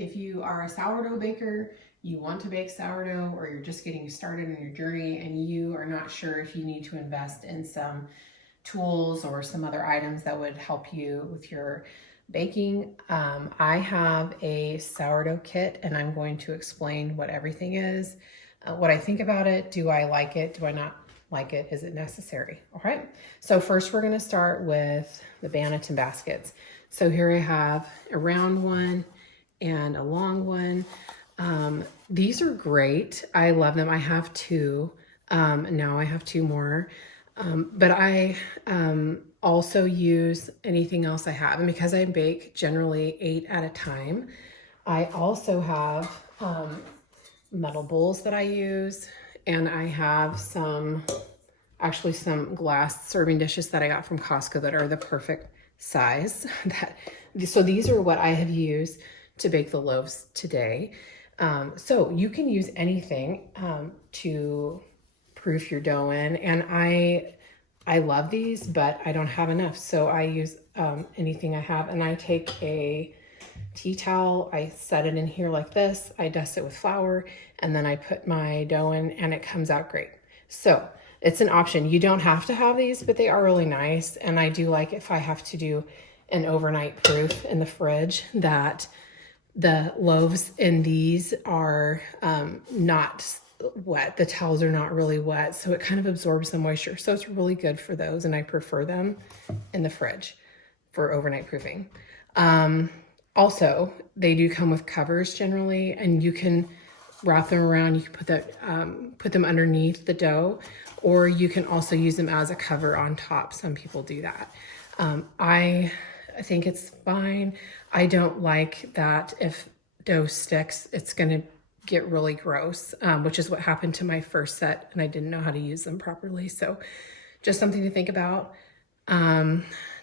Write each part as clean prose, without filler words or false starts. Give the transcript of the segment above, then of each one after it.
If you are a sourdough baker, you want to bake sourdough, or you're just getting started in your journey and you are not sure if you need to invest in some tools or some other items that would help you with your baking, I have a sourdough kit and I'm going to explain what everything is, what I think about it. Do I like it? Do I not like it? Is it necessary? All right. So first we're going to start with the Banneton baskets. So here I have a round one and a long one. These are great. I love them. I have two. Now I have two more. But I also use anything else I have. And because I bake generally 8 at a time, I also have metal bowls that I use. And I have some glass serving dishes that I got from Costco that are the perfect size. So these are what I have used to bake the loaves today. So you can use anything to proof your dough in, and I love these, but I don't have enough, so I use anything I have. And I take a tea towel, I set it in here like this, I dust it with flour, and then I put my dough in and it comes out great. So it's an option. You don't have to have these, but they are really nice. And I do like, if I have to do an overnight proof in the fridge, that the loaves in these are not wet. The towels are not really wet, so it kind of absorbs the moisture. So it's really good for those, and I prefer them in the fridge for overnight proofing. Also, they do come with covers generally, and you can wrap them around. You can put them underneath the dough, or you can also use them as a cover on top. Some people do that. I think it's fine. I don't like that if dough sticks, it's going to get really gross, which is what happened to my first set, and I didn't know how to use them properly. So just something to think about.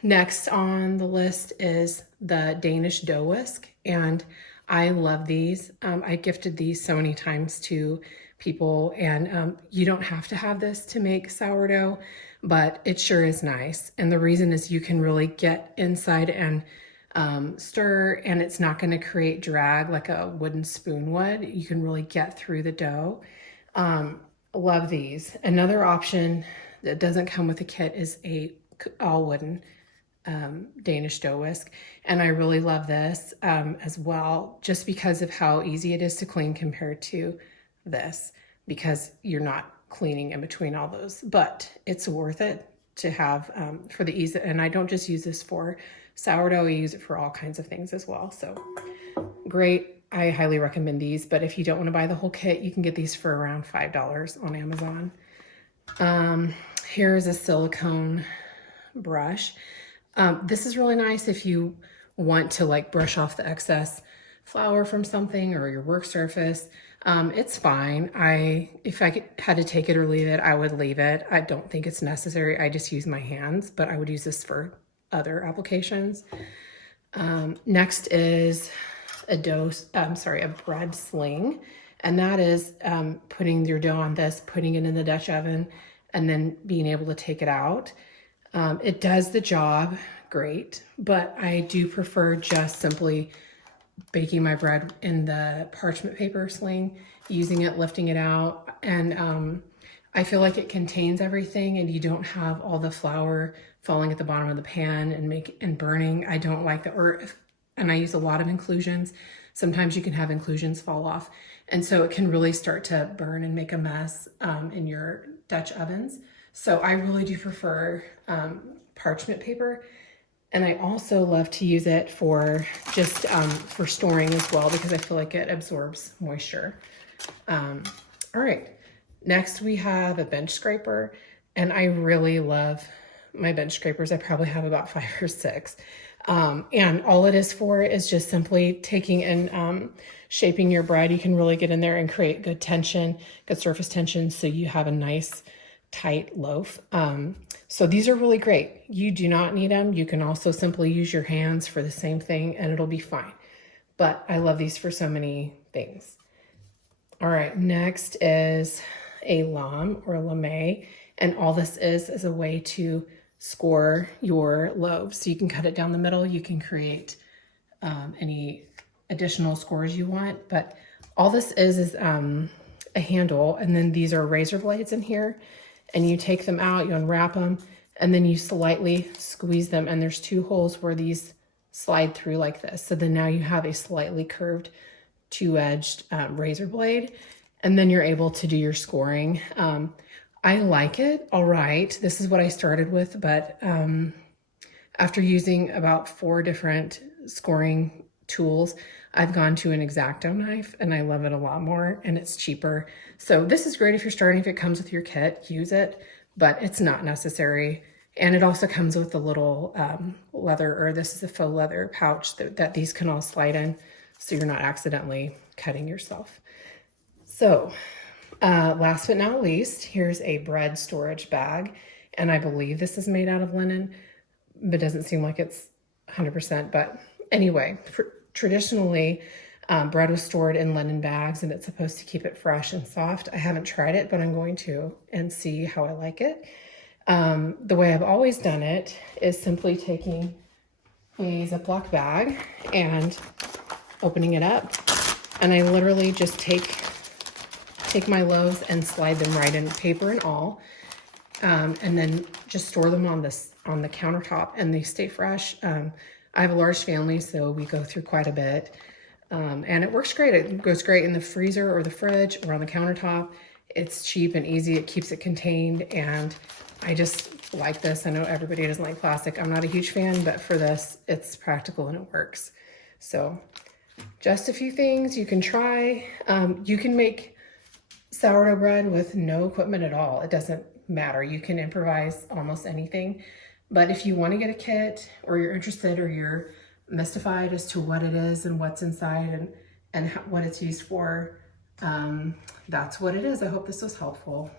Next on the list is the Danish dough whisk, and I love these. I gifted these so many times to people, and you don't have to have this to make sourdough, but it sure is nice. And the reason is you can really get inside and stir, and it's not going to create drag like a wooden spoon would. You can really get through the dough. Love these. Another option that doesn't come with a kit is a all wooden Danish dough whisk, and I really love this as well, just because of how easy it is to clean compared to this, because you're not cleaning in between all those. But it's worth it to have for the ease. And I don't just use this for sourdough, I use it for all kinds of things as well. So great. I highly recommend these, but if you don't want to buy the whole kit, you can get these for around $5 on Amazon. Here's a silicone brush. This is really nice if you want to like brush off the excess flour from something or your work surface. It's fine. If I had to take it or leave it, I would leave it. I don't think it's necessary. I just use my hands, but I would use this for other applications. Next is a bread sling. And that is putting your dough on this, putting it in the Dutch oven, and then being able to take it out. It does the job great, but I do prefer just simply baking my bread in the parchment paper sling, using it, lifting it out. And I feel like it contains everything, and you don't have all the flour falling at the bottom of the pan and burning. I don't like that. And I use a lot of inclusions. Sometimes you can have inclusions fall off, and so it can really start to burn and make a mess in your Dutch ovens. So I really do prefer parchment paper. And I also love to use it for just for storing as well, because I feel like it absorbs moisture. All right, next we have a bench scraper, and I really love my bench scrapers. I probably have about 5 or 6. And all it is for is just simply taking and shaping your bread. You can really get in there and create good tension, good surface tension, so you have a nice tight loaf. So these are really great. You do not need them. You can also simply use your hands for the same thing and it'll be fine. But I love these for so many things. All right, next is a lame or a lame. And all this is a way to score your loaves. So you can cut it down the middle. You can create any additional scores you want. But all this is a handle, and then these are razor blades in here, and you take them out, you unwrap them, and then you slightly squeeze them, and there's 2 holes where these slide through like this. So then now you have a slightly curved 2-edged razor blade, and then you're able to do your scoring. I like it all right. This is what I started with, but after using about 4 different scoring tools, I've gone to an X-Acto knife, and I love it a lot more, and it's cheaper. So this is great if you're starting. If it comes with your kit, use it, but it's not necessary. And it also comes with a little leather, or this is a faux leather pouch that these can all slide in, so you're not accidentally cutting yourself. So last but not least, here's a bread storage bag, and I believe this is made out of linen, but it doesn't seem like it's 100%. But anyway, traditionally, bread was stored in linen bags, and it's supposed to keep it fresh and soft. I haven't tried it, but I'm going to and see how I like it. The way I've always done it is simply taking a Ziploc bag and opening it up, and I literally just take my loaves and slide them right in, paper and all, and then just store them on the countertop, and they stay fresh. I have a large family, so we go through quite a bit, and it works great. It goes great in the freezer or the fridge or on the countertop. It's cheap and easy. It keeps it contained, and I just like this. I know everybody doesn't like plastic. I'm not a huge fan, but for this, it's practical and it works. So just a few things you can try. You can make sourdough bread with no equipment at all. It doesn't matter. You can improvise almost anything. But if you want to get a kit, or you're interested, or you're mystified as to what it is and what's inside and what it's used for, that's what it is. I hope this was helpful.